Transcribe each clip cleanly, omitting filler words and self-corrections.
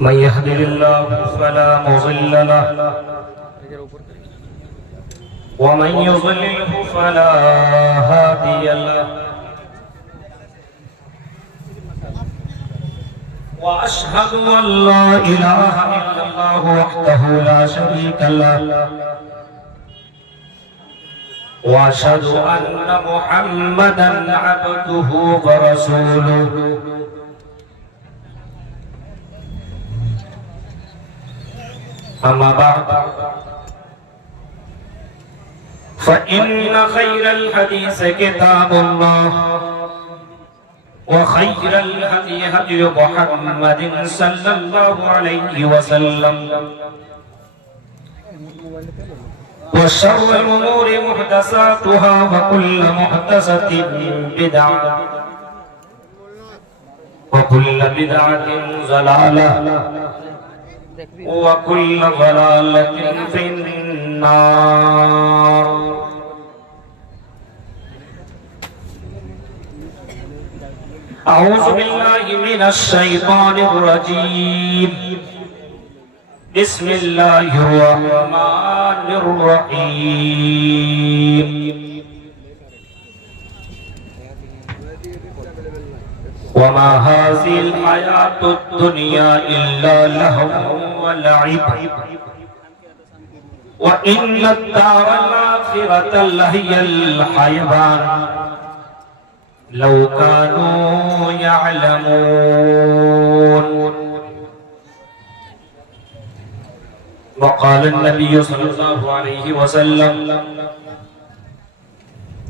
من يهده الله فلا مضل له ومن يضلله فلا هادي له وأشهد أن لا إله إلا الله وحده لا شريك له وأشهد أن محمدا عبده ورسوله أما بعد فإن خير الحديث كتاب الله وخير الهدي هدي محمد صلى الله عليه وسلم وشر الأمور محدثاتها وكل محدثة بدعة وكل بدعة ضلالة وكل ضلالة في النار اعوذ باللہ من الشیطان الرجیم بسم اللہ الرحمن الرحیم وما هذه الحياة الدنيا إلا لهو ولعب وإن الدار الآخرة لهي الحيوان لو كانوا يعلمون وقال النبي صلى الله عليه وسلم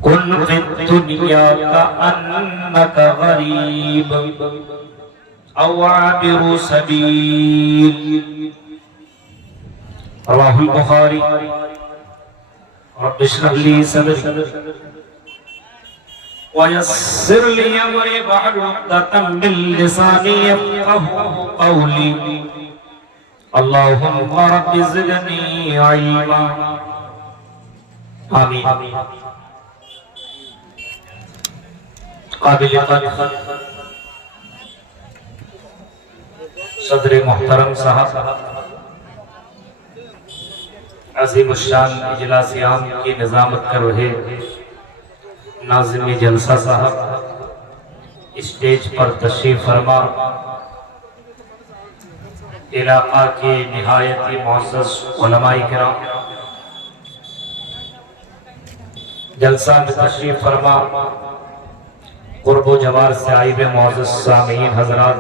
كن في الدنيا كأنك غريب أو عابر سبيل رواه البخاري رب اشرح لي صدري ويسر لي أمري واحلل عقدة من لساني يفقهوا قولي اللهم رب زدني علما آمين قابل قدر صدر محترم صاحب عظیم الشان اجلاس عام کی نظامت کر رہے ناظم جلسہ صاحب، اسٹیج پر تشریف فرما علاقہ کے نہایت معزز علماء کرام، جلسہ میں تشریف فرما قرب و جوار سے آئی ہوئے معزز سامعین حضرات،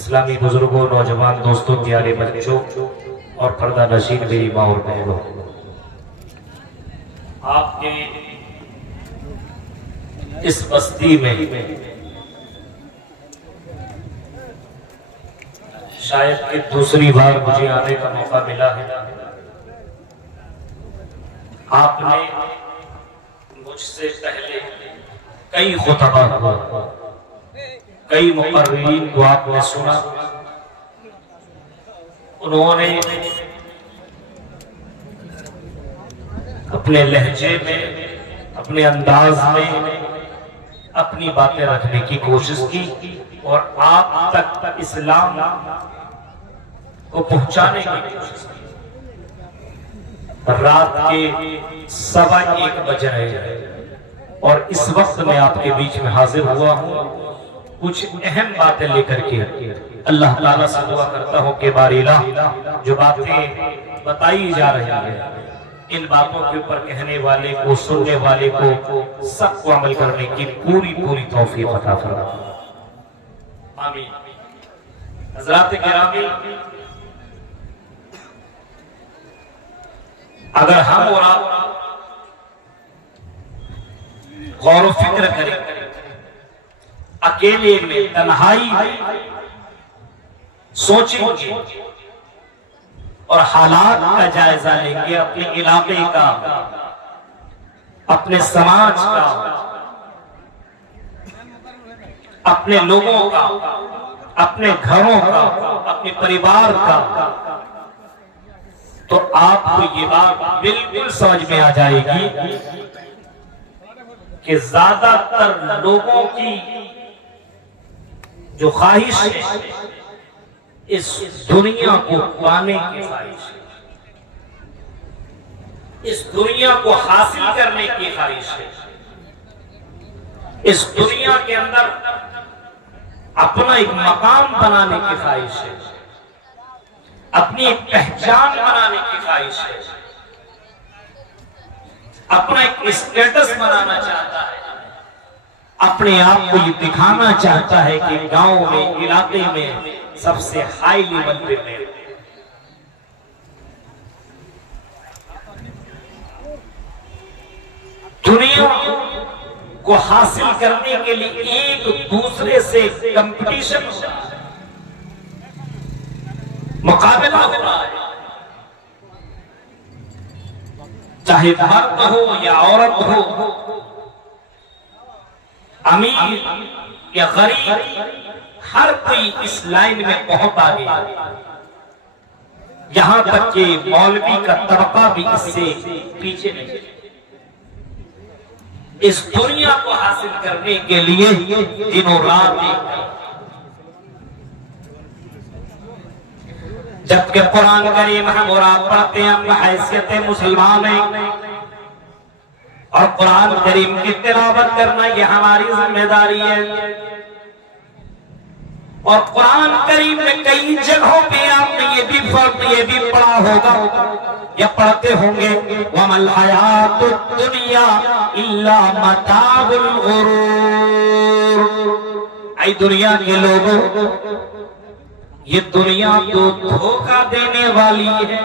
اسلامی بزرگوں، نوجوان دوستوں، پیارے بچوں اور پردہ نشین میری ماں اور بہنوں، آپ کے اس بستی میں شاید کہ دوسری بار مجھے آنے کا موقع ملا ہے۔ آپ نے مجھ سے پہلے کئی خطبہ ہوا، کئی مقررین کو آپ نے سنا، انہوں نے اپنے لہجے میں، اپنے انداز میں اپنی باتیں رکھنے کی کوشش کی اور آپ تک اسلام کو پہنچانے کی کوشش کی۔ رات کے 1:15 بج رہے ہیں اور اس وقت میں آپ کے بیچ میں حاضر ہوا ہوں کچھ اہم باتیں لے کر کے۔ اللہ تعالیٰ سے دعا کرتا ہوں کہ باری الہ جو باتیں بتائی جا رہی ہیں، ان باتوں کے اوپر کہنے والے کو، سننے والے کو، سب کو عمل کرنے کی پوری توفیق عطا فرما۔ آمین۔ حضرات گرامی، اگر ہم اور آپ غور و فکر کریں، اکیلے میں، تنہائی میں سوچیں گے اور حالات کا جائزہ لیں گے، اپنے علاقے کا، اپنے سماج کا، اپنے لوگوں کا، اپنے گھروں کا، اپنے پریوار کا، تو آپ کو یہ بات بالکل سمجھ میں آ جائے گی کہ زیادہ تر لوگوں کی جو خواہش ہے اس دنیا کو پانے کی خواہش ہے، اس دنیا کو حاصل کرنے کی خواہش ہے، اس دنیا کے اندر اپنا ایک مقام بنانے کی خواہش ہے، اپنی ایک پہچان بنانے کی خواہش ہے، اپنا ایک اسٹیٹس بنانا چاہتا ہے، اپنے آپ کو یہ دکھانا چاہتا ہے کہ گاؤں میں، علاقے میں سب سے ہائی لیول پہ میں۔ دنیا کو حاصل کرنے کے لیے ایک دوسرے سے کمپٹیشن ہو رہا ہے، مقابلہ ہو رہا ہے، چاہے مرد ہو یا عورت ہو، امیر یا غریب، ہر کوئی اس لائن میں بہت آگے، یہاں تک کہ مولوی کا طبقہ بھی اس سے پیچھے نہیں۔ اس دنیا کو حاصل کرنے کے لیے دنوں رات جبکہ قرآن کریم ہم اور آپ پڑھتے ہیں، ہم بحیثیت مسلمان ہیں اور قرآن کریم کی تلاوت کرنا یہ ہماری ذمہ داری ہے۔ اور قرآن کریم میں کئی جگہوں پہ آپ نے یہ بھی پڑھا ہوگا یا پڑھتے ہوں گے، وَمَا الْحَيَاةُ الدُّنْيَا إِلَّا مَتَاعُ الْغُرُورِ۔ اے دنیا کے لوگوں، یہ دنیا تو دھوکہ دینے والی ہے۔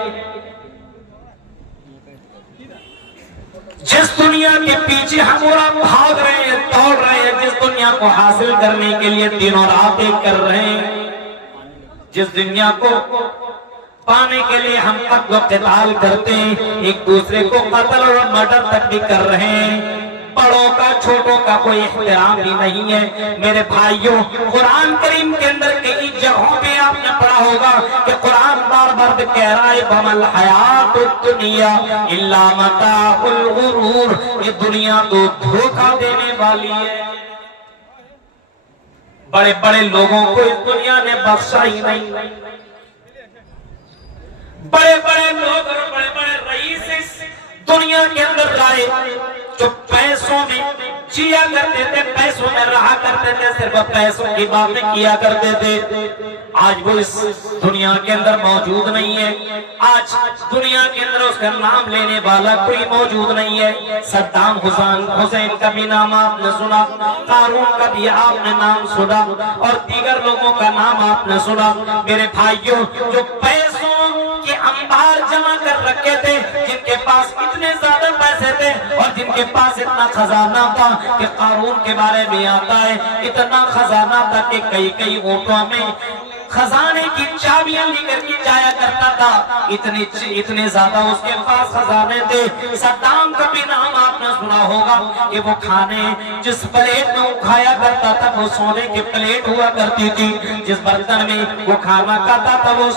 جس دنیا کے پیچھے ہم اور آپ بھاگ رہے ہیں، دوڑ رہے ہیں، جس دنیا کو حاصل کرنے کے لیے دنوں راتیں کر رہے ہیں، جس دنیا کو پانے کے لیے ہم قتل و قتال کرتے ہیں، ایک دوسرے کو قتل اور مرڈر تک بھی کر رہے ہیں، بڑوں کا چھوٹوں کا کوئی احترام ہی نہیں ہے۔ میرے بھائیوں، قرآن کریم کے اندر کئی جگہوں پہ آپ نے پڑھا ہوگا کہ قرآن بار بار کہہ رہا ہے وَمَا الْحَيَاةُ الدُّنْيَا إِلَّا مَتَاعُ الْغُرُورِ، یہ دنیا تو دھوکہ دینے والی ہے۔ بڑے بڑے لوگوں کو اس دنیا نے بخشا ہی نہیں، بڑے بڑے لوگ اور بڑے بڑے رئیس اس دنیا کے اندر لائے جو پیسوں میں جیا کرتے تھے، پیسوں میں رہا کرتے تھے، صرف پیسوں کی باتیں کیا کرتے تھے، آج وہ اس دنیا کے اندر موجود نہیں ہے۔ آج دنیا کے اندر اس کا نام لینے والا کوئی موجود نہیں ہے۔ صدام حسین کا بھی نام آپ نے سنا، قارون کا بھی آپ نے نام سنا اور دیگر لوگوں کا نام آپ نے سنا۔ میرے بھائیوں، جو پیسوں کے انبار جمع کر رکھے تھے، جن کے پاس اتنے زیادہ پیسے تھے اور جن کے پاس اتنا خزانہ تھا کہ قارون کے بارے میں آتا ہے، اتنا خزانہ تھا کہ کئی اونٹوں میں خزانے کی چابیاں لے کر کے جایا کرتا تھا، اتنے زیادہ اس کے پاس خزانے تھے۔ صدام کا بھی نام آپ نے سنا ہوگا کہ وہ کھانے جس پلیٹ میں وہ کھایا کرتا تھا وہ سونے کی پلیٹ ہوا کرتی تھی، جس برتن میں وہ کھانا کھاتا تھا وہ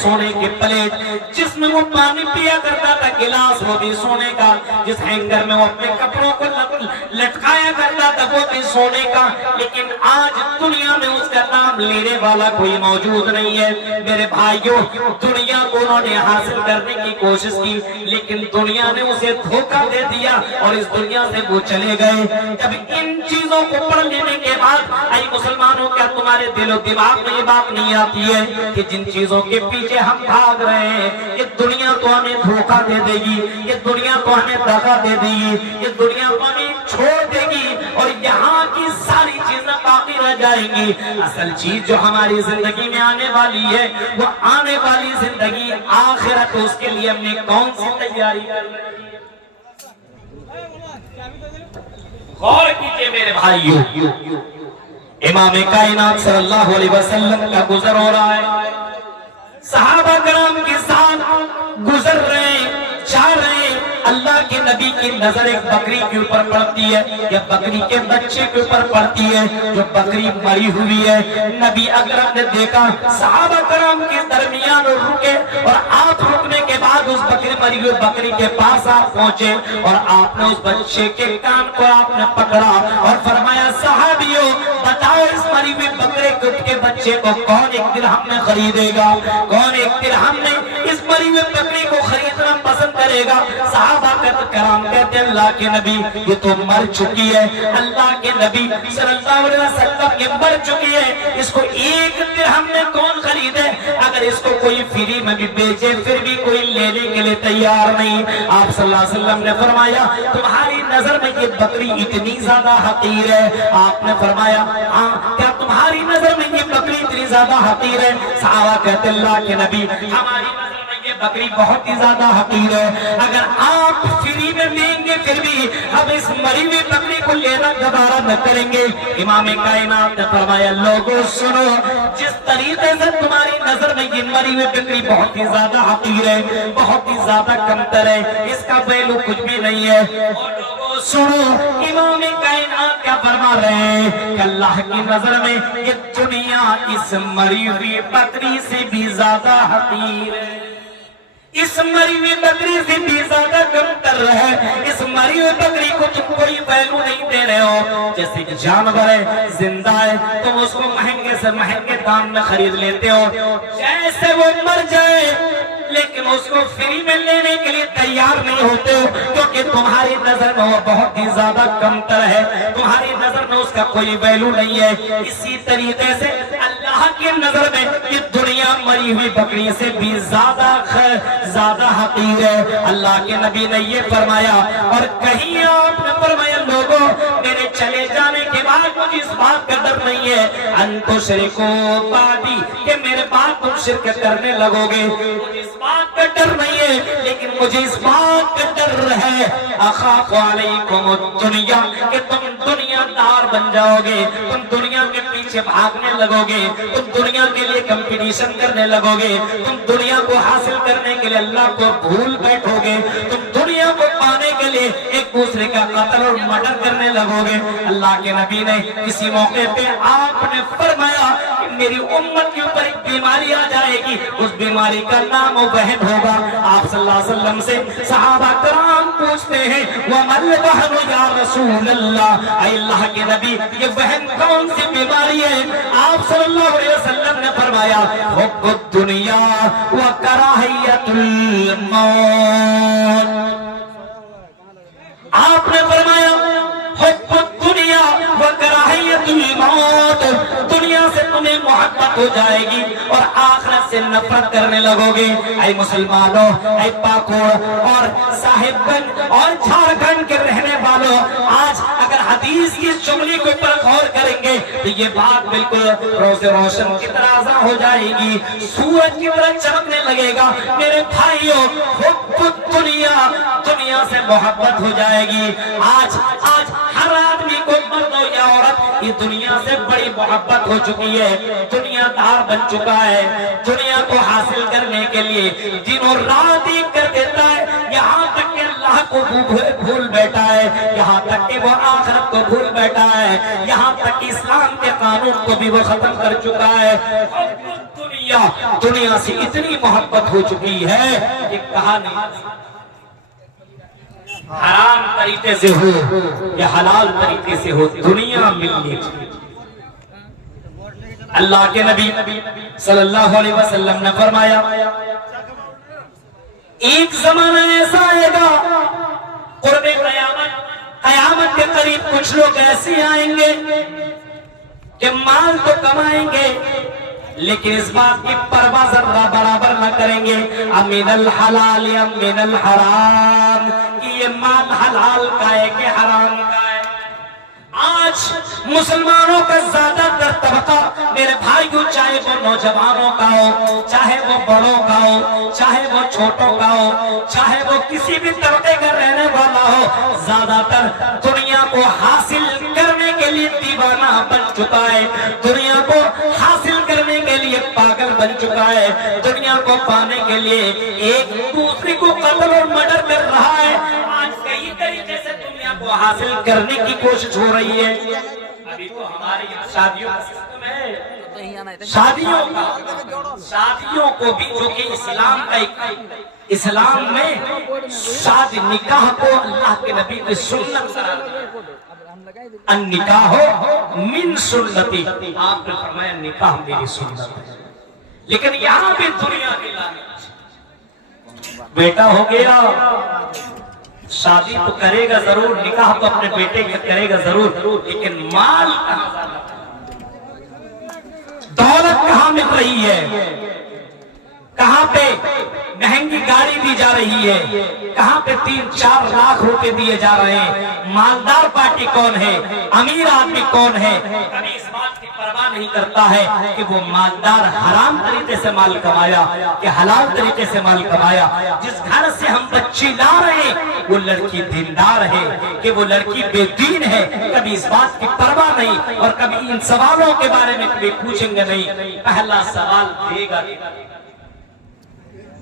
سونے کی پلیٹ، جس میں وہ پانی پیا کرتا تھا گلاس وہ بھی سونے کا، جس ہینگر میں وہ اپنے کپڑوں کو لٹکایا کرتا تھا وہ بھی سونے کا۔ لیکن آج دنیا میں اس کا نام لینے والا کوئی موجود نہیں ہے۔ میرے بھائیوں، دنیا کو انہوں نے حاصل کرنے کی کوشش کی لیکن دنیا نے اسے دھوکہ دے دیا اور اس دنیا سے وہ چلے گئے۔ جب ان چیزوں کو پڑھ لینے کے بعد اے مسلمانوں، کیا تمہارے دل و دماغ میں یہ بات نہیں آتی ہے کہ جن چیزوں کے پیچھے ہم بھاگ رہے ہیں، یہ دنیا تو ہمیں دھوکہ دے دے گی، یہ دنیا تو ہمیں دغا دے دے گی، یہ دنیا تو ہمیں چھوڑ دے گی اور یہاں کی ساری چیزیں باقی رہ جائیں گی۔ اصل چیز جو ہماری زندگی میں آنے والی ہے، وہ آنے والی زندگی آخرت، اس کے لیے ہم نے کون سی تیاری کرنی ہے؟ غور کیجئے میرے بھائیوں، امام کائنات صلی اللہ علیہ وسلم کا گزر ہو رہا ہے، صحابہ کرام کے ساتھ گزر رہے ہیں، جا رہے ہیں، اللہ کے نبی کی نظر ایک بکری کے اوپر پڑتی ہے یا بکری کے بچے کے اوپر پڑتی ہے جو بکری مری ہوئی ہے۔ نبی اکرم نے دیکھا، صحابہ کرام کے درمیان رکے اور آپ رکنے کے بعد اس مری ہوئی بکری کے پاس آپ پہنچے اور آپ نے اس بچے کے کان کو آپ نے پکڑا اور فرمایا، صحابیوں بتاؤ اس مری ہوئی بکرے کے بچے کو کون ایک درہم میں خریدے گا؟ کون ایک درہم میں اس مری ہوئی بکری کو خریدنا پسند کرے گا؟ صحابہ کرام کہتے ہیں، اللہ کے نبی یہ تو مر چکی ہے، اللہ کے نبی صلی اللہ علیہ وسلم یہ مر چکی ہے، اس کو ایک درہم میں کون خریدے؟ اگر اس کو کوئی فری میں بھی بیچے پھر بھی کوئی لینے کے لیے تیار نہیں۔ آپ صلی اللہ علیہ وسلم نے فرمایا، تمہاری نظر میں یہ بکری اتنی زیادہ حقیر ہے؟ آپ نے فرمایا، ہاں، کیا تمہاری نظر میں یہ بکری اتنی زیادہ حقیر ہے؟ صحابہ کہتے ہیں، اللہ کے نبی ہماری نظر میں یہ بکری بہت ہی زیادہ حقیر ہے، اگر آپ فری میں لیں گے پھر بھی ہم اس مری ہوئی بکری کو لینا گوارا نہ کریں گے۔ امام کائنات نے فرمایا، لوگوں سنو، جس طریقے سے تمہاری نظر میں یہ مری ہوئی بکری بہت ہی زیادہ حقیر ہے، بہت ہی زیادہ کمتر ہے، اس کا ویلو کچھ بھی نہیں ہے، اور لوگوں سنو، امام کائنات کیا فرما رہے ہیں کہ اللہ کی نظر میں یہ دنیا اس مری ہوئی بکری سے بھی زیادہ حقیر ہے۔ اس مری ہوئی بکری سے بھی زیادہ کم تر ہے. اس مری ہوئی بکری کو تم کوئی ویلو نہیں دے رہے ہو. جیسے کہ جانور ہے, زندہ ہے, تم اس کو مہنگے سے مہنگے دام میں خرید لیتے ہو. جیسے وہ مر جائے لیکن اس کو فری میں لینے کے لیے تیار نہیں ہوتے ہو, کیونکہ تمہاری نظر میں وہ بہت ہی زیادہ کم تر ہے, تمہاری نظر میں اس کا کوئی ویلو نہیں ہے. اسی طریقے سے اللہ کی نظر میں یہ دنیا مری ہوئی بکری سے بھی زیادہ حقیر ہے. اللہ کے نبی نے یہ فرمایا, اور کہیں آپ نے فرمایا لوگوں میرے چلے جانے کے بعد مجھے اس بات کا ڈر نہیں ہے ان تشرکو بعدی, کہ میرے بعد تم شرک کرنے لگو گے. مجھے اس بات کا ڈر نہیں ہے, لیکن مجھے اس بات کا ڈر ہے اخاف علیکم الدنیا, کہ تم دنیا دار بن جاؤ گے, تم دنیا کے پیچھے بھاگنے لگو گے, تم دنیا کے لیے کمپٹیشن کرنے لگو گے, تم دنیا کو حاصل کرنے کے لیے اللہ کو بھول بیٹھو گے, تم دنیا کو پانے کے لیے ایک دوسرے کا قتل اور مرڈر کرنے لگو گے. اللہ کے نبی نے کسی موقع پہ آپ نے فرمایا کہ میری امت کے اوپر ایک بیماری آ جائے گی, اس بیماری کا نام وہن ہوگا. آپ صلی اللہ علیہ وسلم سے صحابہ کرام پوچھتے ہیں وَمَا الْوَهْنُ يَا رَسُولَ اللَّهِ, اے اللہ کے نبی یہ وہن کون سی بیماری ہے؟ آپ صلی اللہ علیہ وسلم نے فرمایا حب الدنیا وکراہیت الموت. آپ نے فرمایا حب الدنیا وکراہیت الموت, دنیا سے تمہیں محبت ہو جائے گی اور آخرت سے نفرت کرنے لگو گے. اے مسلمانوں, اے پاکوڑ اور صاحب گنج اور جھارکھنڈ کے رہنے والوں, آج اگر حدیث کی اس جملے کے اوپر غور کریں گے تو یہ بات بالکل روز روشن کی طرح واضح ہو جائے گی, سورج کی طرح چمکنے لگے گا. میرے بھائیوں, حب الدنیا, دنیا سے محبت ہو جائے گی. آج ہر آدمی کو, مرد ہو یا عورت, یہ دنیا سے بڑی محبت ہو چکی ہے, دنیا دار بن چکا ہے. دنیا کو حاصل کرنے کے لیے دن اور رات ایک کر دیتا ہے, یہاں تک کہ اللہ کو بھول بیٹھا ہے, یہاں تک کہ وہ آخرت کو بھول بیٹھا ہے, یہاں تک کہ اسلام کے قانون کو بھی وہ ختم کر چکا ہے. دنیا سے اتنی محبت ہو چکی ہے کہ کہا نہیں. حرام طریقے سے ہو یا حلال طریقے سے ہو, دنیا ملنی چاہیے. اللہ کے نبی صلی اللہ علیہ وسلم نے فرمایا ایک زمانہ ایسا آئے گا قرب قیامت کے قریب کچھ لوگ ایسے آئیں گے کہ مال تو کمائیں گے لیکن اس بات کی پرواہ ذرہ برابر نہ کریں گے امین الحلال امین الحرام, کہ یہ مال حلال کا ہے کہ حرام کا ہے. آج مسلمانوں کا زیادہ تر طبقہ میرے بھائیوں, چاہے وہ نوجوانوں کا ہو, چاہے وہ بڑوں کا ہو, چاہے وہ چھوٹوں کا ہو, چاہے وہ کسی بھی طبقے کا رہنے والا ہو, زیادہ تر دنیا کو حاصل کرنے کے لیے دیوانہ بن چکا ہے, دنیا کو حاصل کرنے کے لیے پاگل بن چکا ہے, دنیا کو پانے کے لیے ایک دوسرے کو قتل اور مرڈر کر رہا ہے. آج کئی طریقے سے دنیا کو حاصل کرنے کی کوشش ہو رہی ہے. ابھی تو ہمارے یہاں شادیوں کا سسٹم ہے, شادیوں کو بھی, جو کہ اسلام کا ایک, اسلام میں شادی نکاح کو اللہ کے نبی کی سنت قرار دیا. النکاح من سنتی, آپ نے فرمایا نکاح میری سنت ہے. لیکن یہاں بھی دنیا کی لعنت, بیٹا ہو گیا شادی تو کرے گا ضرور, نکاح تو اپنے بیٹے کا کرے گا ضرور, لیکن مال کہاں, دولت کہاں مل رہی ہے, کہاں پہ مہنگی گاڑی دی جا رہی ہے, کہاں پہ 3-4 لاکھ روپے دیے جا رہے ہیں. مالدار پارٹی کون ہے, امیر آدمی کون ہے, کبھی اس بات کی پرواہ نہیں کرتا ہے کہ وہ مالدار حرام طریقے سے مال کمایا کہ حلال طریقے سے مال کمایا. جس گھر سے ہم بچی لا رہے ہیں وہ لڑکی دیندار ہے کہ وہ لڑکی بے دین ہے, کبھی اس بات کی پرواہ نہیں, اور کبھی ان سوالوں کے بارے میں کبھی پوچھیں گے نہیں. پہلا سوال دے گا.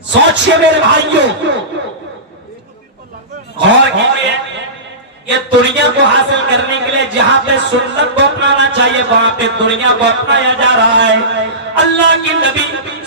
سوچئے میرے بھائیوں, غور کیجئے, یہ دنیا کو حاصل کرنے کے لیے جہاں پہ سنت کو اپنانا چاہیے وہاں پہ دنیا کو اپنایا جا رہا ہے. اللہ کی نبی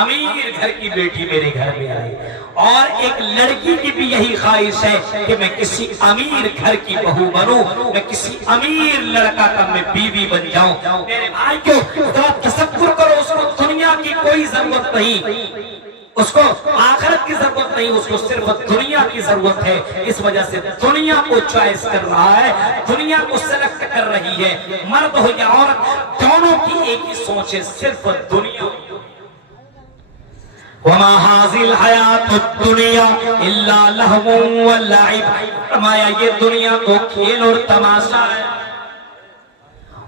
امیر گھر کی بیٹی میرے گھر میں آئے، اور ایک لڑکی کی بھی یہی خواہش ہے کہ میں کسی امیر گھر کی بہو بنوں، میں کسی امیر لڑکا کا میں بیوی بن جاؤں۔ میرے بھائیو ذرا تصور کرو، اس کو دنیا کی کوئی ضرورت نہیں، اس کو آخرت کی ضرورت نہیں، اس کو صرف دنیا کی ضرورت ہے۔ اس وجہ سے دنیا کو چوائس کر رہا ہے، دنیا کو سلیکٹ کر رہی ہے۔ مرد ہو یا عورت، دونوں کی ایک ہی سوچ ہے، صرف دنیا۔ وَمَا هَٰذِهِ الْحَيَاةُ الدُّنْيَا إِلَّا لَهْوٌ وَلَعِبٌ، فرمایا یہ دنیا کو کھیل اور تماشا ہے۔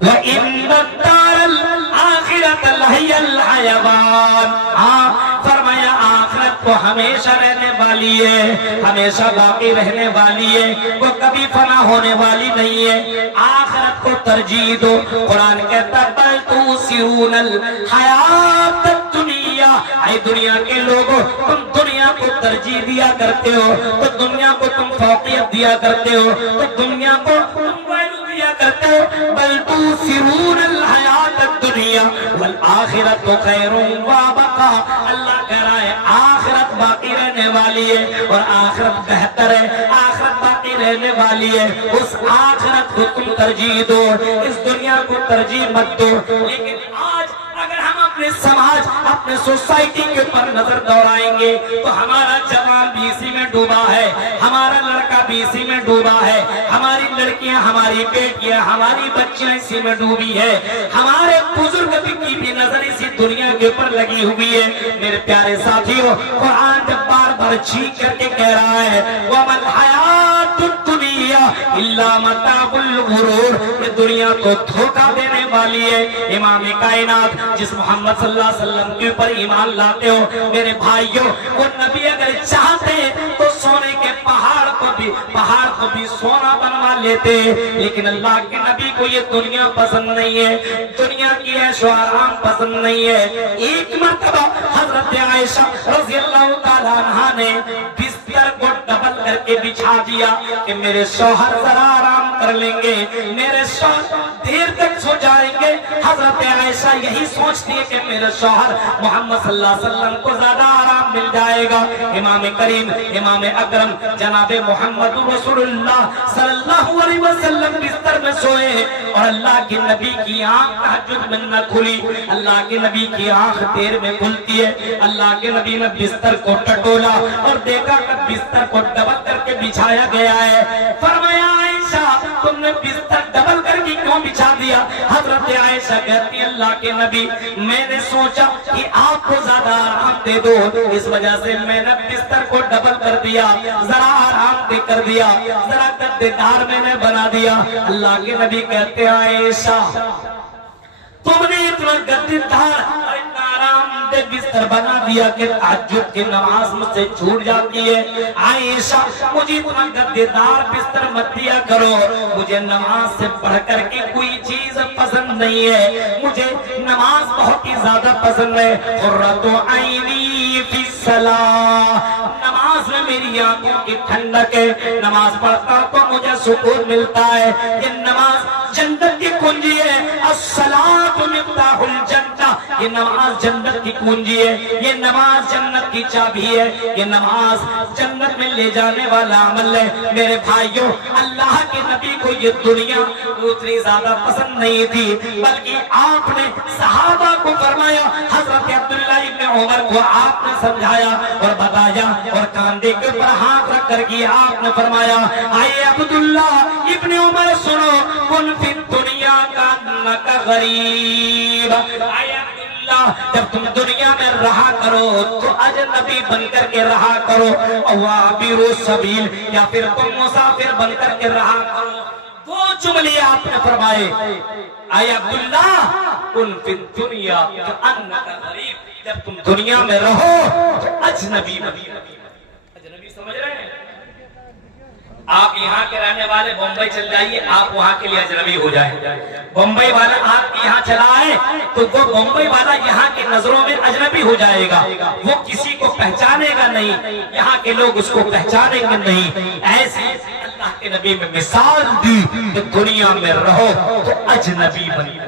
وَإِنَّ الدَّارَ الْآخِرَةَ لَهِيَ الْحَيَوَانُ، فرمایا آخرت کو ہمیشہ رہنے والی ہے، ہمیشہ باقی رہنے والی ہے، وہ کبھی فنا ہونے والی نہیں ہے۔ آخرت کو ترجیح دو۔ قرآن کہتا ہے بل تؤثرون الحیات الدنیا، اے دنیا کے لوگوں تم دنیا کو ترجیح دیا کرتے ہو، تو دنیا کو تم فوقیت دیا کرتے ہو، تو دنیا کو تم ویلو دیا کرتے ہو۔ بل تؤثرون الحیات الدنیا والآخرۃ خیر وابقا، اللہ کہہ رہا ہے آخرت باقی رہنے والی ہے اور آخرت بہتر ہے، آخرت باقی رہنے والی ہے۔ اس آخرت کو تم ترجیح دو، اس دنیا کو ترجیح مت دو۔ لیکن آج اگر ہم اپنے سماج، اپنے سوسائٹی کے اوپر نظر دوڑائیں گے تو ہمارا جوان بھی اسی میں ڈوبا ہے، ہمارا لڑکا بھی اسی میں ڈوبا ہے، ہماری لڑکیاں، ہماری بیٹیاں، ہماری بچیاں اسی میں ڈوبی ہے، ہمارے بزرگ کی بھی نظر اسی دنیا کے اوپر لگی ہوئی ہے۔ میرے پیارے ساتھیوں، قرآن جب بار بار چیخ کر کے کہہ رہا ہے وَمَا الْحَيَاةُ الدُّنْيَا إِلَّا مَتَاعُ الْغُرُورِ، یہ دنیا کو دھوکہ دینے والی ہے۔ امام کائنات جس محمد صلی اللہ علیہ وسلم کے اوپر ایمان لاتے ہو میرے بھائیوں، وہ نبی اگر چاہتے تو سونے کے پہاڑ کو بھی سونا بنوا لیتے، لیکن اللہ کے نبی کو یہ دنیا پسند نہیں ہے، دنیا کی عیش و آرام پسند نہیں ہے۔ ایک مرتبہ حضرت عائشہ رضی اللہ تعالیٰ عنہا نے بستر کو ڈبل کر کے بچھا دیا کہ میرے شوہر ذرا آرام کر لیں گے، میرے شوہر دیر تک سو جائیں گے۔ حضرت عائشہ یہی سوچتی ہے کہ میرے شوہر محمد صلی اللہ علیہ وسلم کو زیادہ آرام مل جائے گا۔ امام کریم، امام اکرم جناب محمد رسول اللہ صلی اللہ علیہ وسلم بستر میں سوئے اور اللہ کے نبی کی آنکھ تہجد میں نہ کھلی۔ اللہ کے نبی کی آنکھ دیر میں کھلتی ہے۔ اللہ کے نبی نے بستر کو ٹٹولا اور دیکھا کہ بستر کو ڈبل کر کے بچھایا گیا ہے۔ فرمایا عائشہ تم نے بستر ڈبل کر کے کیوں بچھا دیا؟ حضرت عائشہ کہتی اللہ کے نبی میں نے سوچا کہ آپ کو زیادہ آرام دے دو، اس وجہ سے میں نے بستر کو ڈبل کر دیا، ذرا آرام دے کر دیا، ذرا گدے دار میں نے بنا دیا۔ اللہ کے نبی کہتے ہیں عائشہ تم نے اتنا گدے دار اور اتنا آرام دہ بستر بنا دیا کہ تہجد کی نماز مجھ سے چھوٹ جاتی ہے۔ عائشہ مجھے اتنا گدے دار بستر مت دیا کرو، مجھے نماز سے بڑھ کر کے کوئی چیز پسند نہیں ہے، مجھے نماز بہت ہی زیادہ پسند ہے۔ قرۃ عینی فی الصلاۃ، نماز میں میری آنکھوں کی ٹھنڈک ہے، نماز پڑھتا تو مجھے سکون ملتا ہے۔ یہ نماز جنت کی کنجی ہے، الصلاۃ مفتاح الجنہ، یہ نماز جنت کی کنجی ہے، یہ نماز جنت کی چابی ہے، یہ نماز جنت میں لے جانے والا عمل ہے۔ میرے بھائیوں، اللہ کے نبی کو یہ دنیا اتنی زیادہ پسند نہیں تھی، بلکہ آپ نے صحابہ کو فرمایا، حضرت عبداللہ ابن عمر کو آپ نے سمجھایا اور بتایا اور کاندھے کے اوپر ہاتھ رکھ کر کے آپ نے فرمایا آئے عبداللہ ابن عمر سنو، کن فی الدنیا کانک غریب، آئے عبداللہ جب تم دنیا میں رہا کرو تو اجنبی بن کر کے رہا کرو، عابر السبیل، یا پھر تم مسافر بن کر کے رہا کرو۔ دو جملے آپ نے فرمائے، آئے عبداللہ کن فی الدنیا کانک غریب، جب تم دنیا میں رہو تو اجنبی سمجھ رہے ہیں؟ آپ یہاں کے رہنے والے بمبئی چل جائیے، آپ وہاں کے لیے اجنبی ہو جائیں۔ بمبئی والا آپ یہاں چلا آئے تو وہ بمبئی والا یہاں کی نظروں میں اجنبی ہو جائے گا، وہ کسی کو پہچانے گا نہیں، یہاں کے لوگ اس کو پہچانیں گے نہیں۔ ایسے اللہ کے نبی میں مثال دی کہ دنیا میں رہو تو اجنبی بنی۔